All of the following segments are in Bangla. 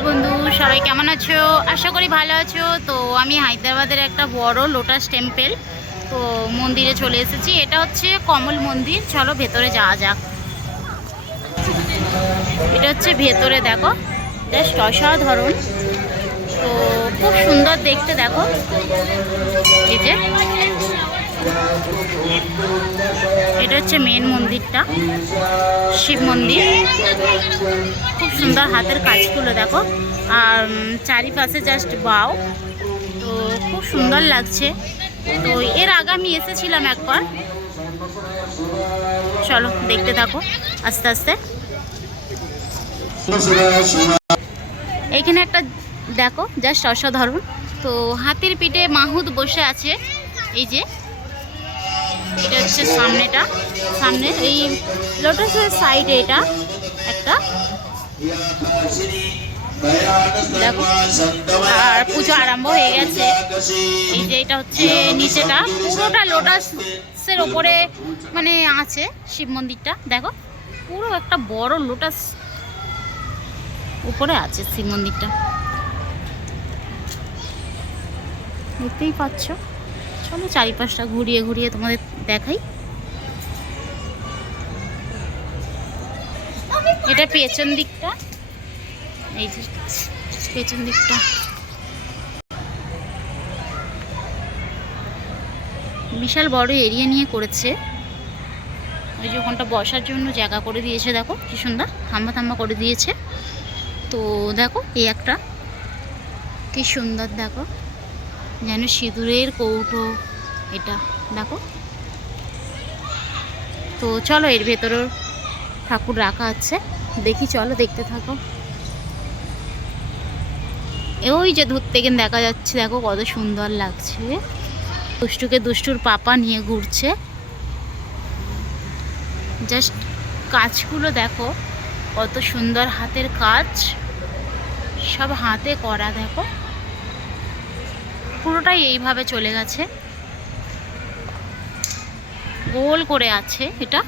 হাই বন্ধু, সবাই কেমন আছো? আশা করি ভালো আছো। তো আমি হায়দ্রাবাদের একটা বড় লোটাস টেম্পল তো মন্দিরে চলে এসেছি। এটা হচ্ছে কমল মন্দির। চলো ভেতরে যাওয়া যাক। এটা হচ্ছে ভেতরে, দেখো জাস্ট অসাধারণ। তো খুব সুন্দর দেখতে, দেখো এই যে এটা হচ্ছে মেন মন্দিরটা, শিব মন্দির। খুব সুন্দর হাতের কাজগুলো দেখো, আর চারিপাশে জাস্ট বাও। তো খুব সুন্দর লাগছে। তো এর আগে আমি এসেছিলাম একবার। চলো দেখতে থাকো আস্তে আস্তে। এইখানে একটা দেখো জাস্ট অসাধারণ। তো হাতির পিঠে মাহুত বসে আছে। এই যে এটা হচ্ছে সামনে এই লোটাসের সাইডে এটা একটা দেখো। আর পুজো আরম্ভ হয়ে গেছে। এই যে এটা হচ্ছে নিচেটা, পুরোটা লোটাসের ওপরে মানে আছে শিব মন্দিরটা। দেখো পুরো একটা বড় লোটাস উপরে আছে শিব মন্দিরটা, দেখতেই পাচ্ছ। চলো চারিপাশটা ঘুরিয়ে ঘুরিয়ে তোমাদের দেখাই। এটা পেছন দিকটা, এই যে পেছন দিকটা। বিশাল বড় এরিয়া নিয়ে করেছে। ওই যে ওখানটা বসার জন্য জায়গা করে দিয়েছে, দেখো কি সুন্দর থাম্বা করে দিয়েছে। তো দেখো এই একটা কি সুন্দর, দেখো যেন সিঁদুরের কৌটো এটা, দেখো। তো চলো এর ভেতরেও ঠাকুর রাখা আছে, দেখি চলো দেখতে থাকো। ওই যে দূর থেকে দেখা যাচ্ছে, দেখো কত সুন্দর লাগছে। দুষ্টুর পাপা নিয়ে ঘুরছে। জাস্ট কাজগুলো দেখো কত সুন্দর, হাতের কাজ, সব হাতে করা। দেখো পুরোটাই এইভাবে চলে গেছে, গোল করে আছে এটা।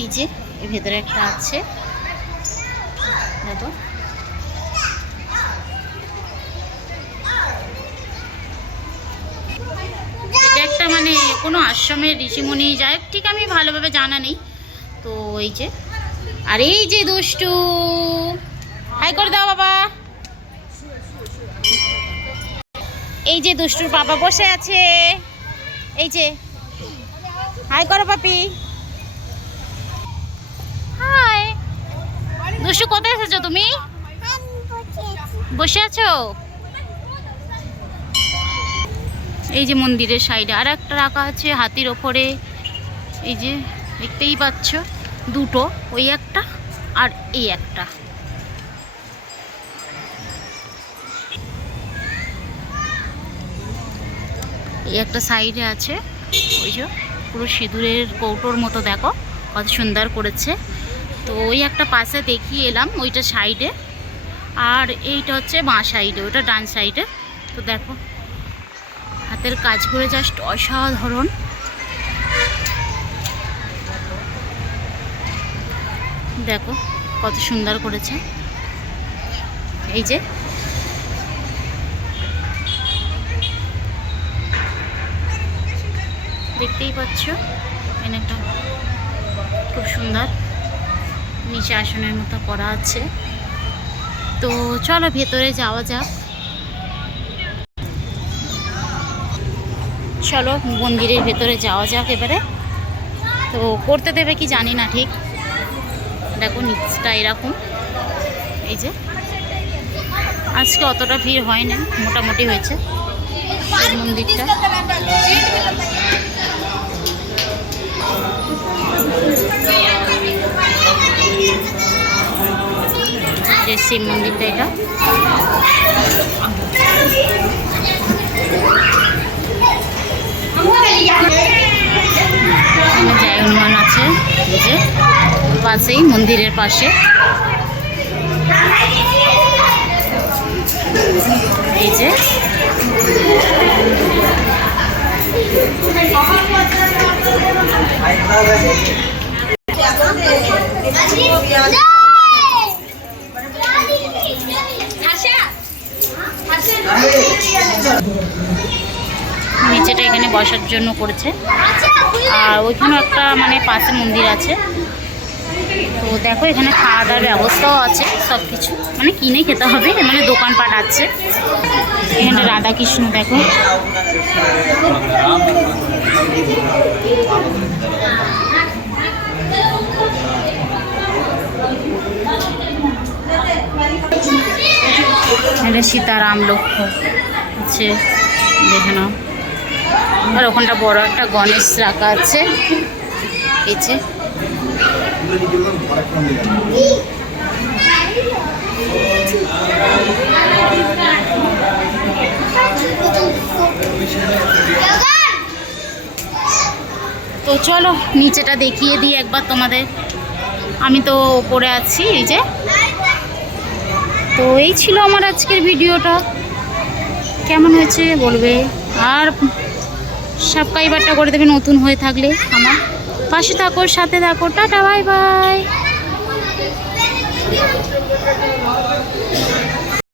এই যে এর ভেতরে একটা আছে, দেখো এটা একটা মানে কোনো আশ্রমের ঋষিমুনি যায়, ঠিক আমি ভালোভাবে জানা নেই। তো এই যে, আর এই যে দুষ্টু, হাই করে দাও বাবা। এই যে দুষ্টুর বাবা বসে আছে, এই যে হাই করো পাপি। হাই দুষ্টু, কোথায় এসেছো তুমি? বসে আছো? এই যে মন্দিরের সাইডে আর একটা রাখা আছে হাতির ওপরে। এই যে দেখতেই পাচ্ছ দুটো, ওই একটা আর এই একটা। এই একটা সাইডে আছে, ওই যে পুরো সিঁদুরের কৌটোর মতো, দেখো কত সুন্দর করেছে। তো ওই একটা পাশে দেখিয়ে এলাম, ওইটা সাইডে। আর এইটা হচ্ছে বাঁ সাইডে, ওটা ডান সাইডে। তো দেখো হাতের কাজগুলো জাস্ট অসাধারণ। দেখো কত সুন্দর করেছে। এই যে দেখতেই পাচ্ছ, একটা খুব সুন্দর নিচে আসনের মতো করা আছে। তো চলো ভেতরে যাওয়া যাক। চলো মন্দিরের ভেতরে যাওয়া যাক এবারে। তো করতে দেবে কি জানি না ঠিক। দেখো নিচটা এরকম। এই যে আজকে অতটা ভিড় হয় না, মোটামুটি হয়েছে মন্দিরটা। যে শিব মন্দিরটা, এটা জয় হনুমান আছে এই যে পাশেই, মন্দিরের পাশে। এই যে বসার জন্য করেছে। আর ওইখানে একটা মানে পাশে মন্দির আছে। তো দেখো এখানে খাওয়া দাওয়ার ব্যবস্থাও আছে, সব কিছু মানে কিনে খেতে হবে, মানে দোকানপাট আছে। এখানে রাধাকৃষ্ণ দেখো। এটা সীতারাম লক্ষ্য আছে, দেখে নাও। আর ওখানটা বড় একটা গণেশ রাখা আছে। এই যে তো চলো নিচেটা দেখিয়ে দিই একবার তোমাদের। আমি তো ওপরে আছি, এই যে। তো এই ছিল আমার আজকের ভিডিওটা, কেমন হয়েছে বলবে। আর সাবস্ক্রাইবারটা করে দেবে নতুন হয়ে থাকলে। আমার পাশে থাকো, সাথে থাকো। Tata, bye bye.